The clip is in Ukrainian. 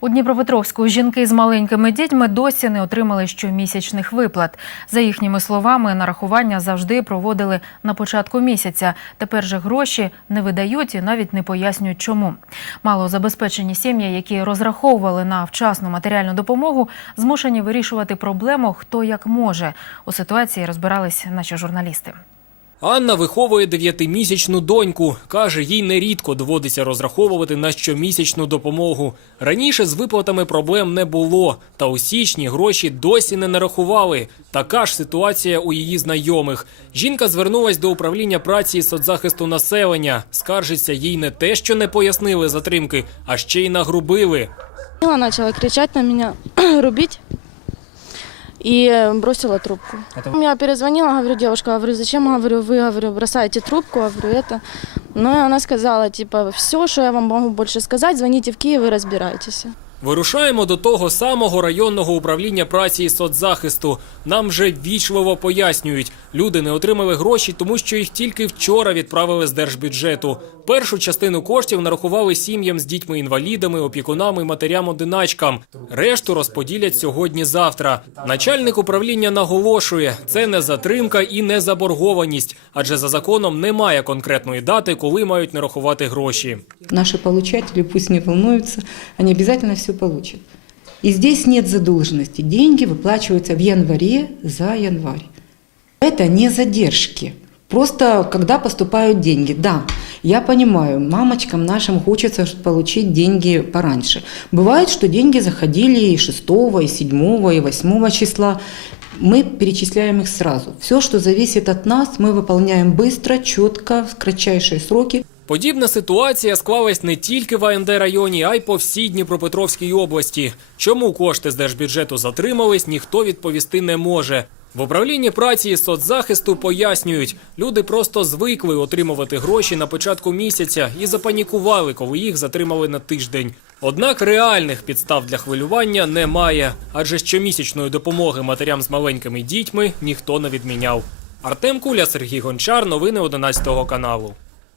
У Дніпропетровську жінки з маленькими дітьми досі не отримали щомісячних виплат. За їхніми словами, нарахування завжди проводили на початку місяця. Тепер же гроші не видають і навіть не пояснюють, чому. Малозабезпечені сім'ї, які розраховували на вчасну матеріальну допомогу, змушені вирішувати проблему хто як може. У ситуації розбирались наші журналісти. Анна виховує дев'ятимісячну доньку. Каже, їй нерідко доводиться розраховувати на щомісячну допомогу. Раніше з виплатами проблем не було, та у січні гроші досі не нарахували. Така ж ситуація у її знайомих. Жінка звернулась до управління праці і соцзахисту населення. Скаржиться, їй не те, що не пояснили затримки, а ще й нагрубили. Она начала кричать на меня, рубить и э, бросила трубку. Я перезвонила, говорю, девушка, говорю, зачем, говорю, вы, говорю, бросаете трубку, говорю, это. Ну и она сказала, типа, все, что я вам могу больше сказать, звоните в Киев и разбирайтесь. Вирушаємо до того самого районного управління праці і соцзахисту. Нам вже вічливо пояснюють, люди не отримали гроші, тому що їх тільки вчора відправили з держбюджету. Першу частину коштів нарахували сім'ям з дітьми-інвалідами, опікунами, матерям-одиначкам. Решту розподілять сьогодні-завтра. Начальник управління наголошує, це не затримка і не заборгованість, адже за законом немає конкретної дати, коли мають нарахувати гроші. Наши получатели пусть не волнуются, они обязательно все получат. И здесь нет задолженности. Деньги выплачиваются в январе за январь. Это не задержки. Просто когда поступают деньги. Да, я понимаю, мамочкам нашим хочется получить деньги пораньше. Бывает, что деньги заходили и 6, и 7, и 8 числа. Мы перечисляем их сразу. Все, что зависит от нас, мы выполняем быстро, четко, в кратчайшие сроки. Подібна ситуація склалась не тільки в АНД районі, а й по всій Дніпропетровській області. Чому кошти з держбюджету затримались, ніхто відповісти не може. В управлінні праці і соцзахисту пояснюють, люди просто звикли отримувати гроші на початку місяця і запанікували, коли їх затримали на тиждень. Однак реальних підстав для хвилювання немає, адже щомісячної допомоги матерям з маленькими дітьми ніхто не відміняв. Артем Куля, Сергій Гончар, новини 11 каналу.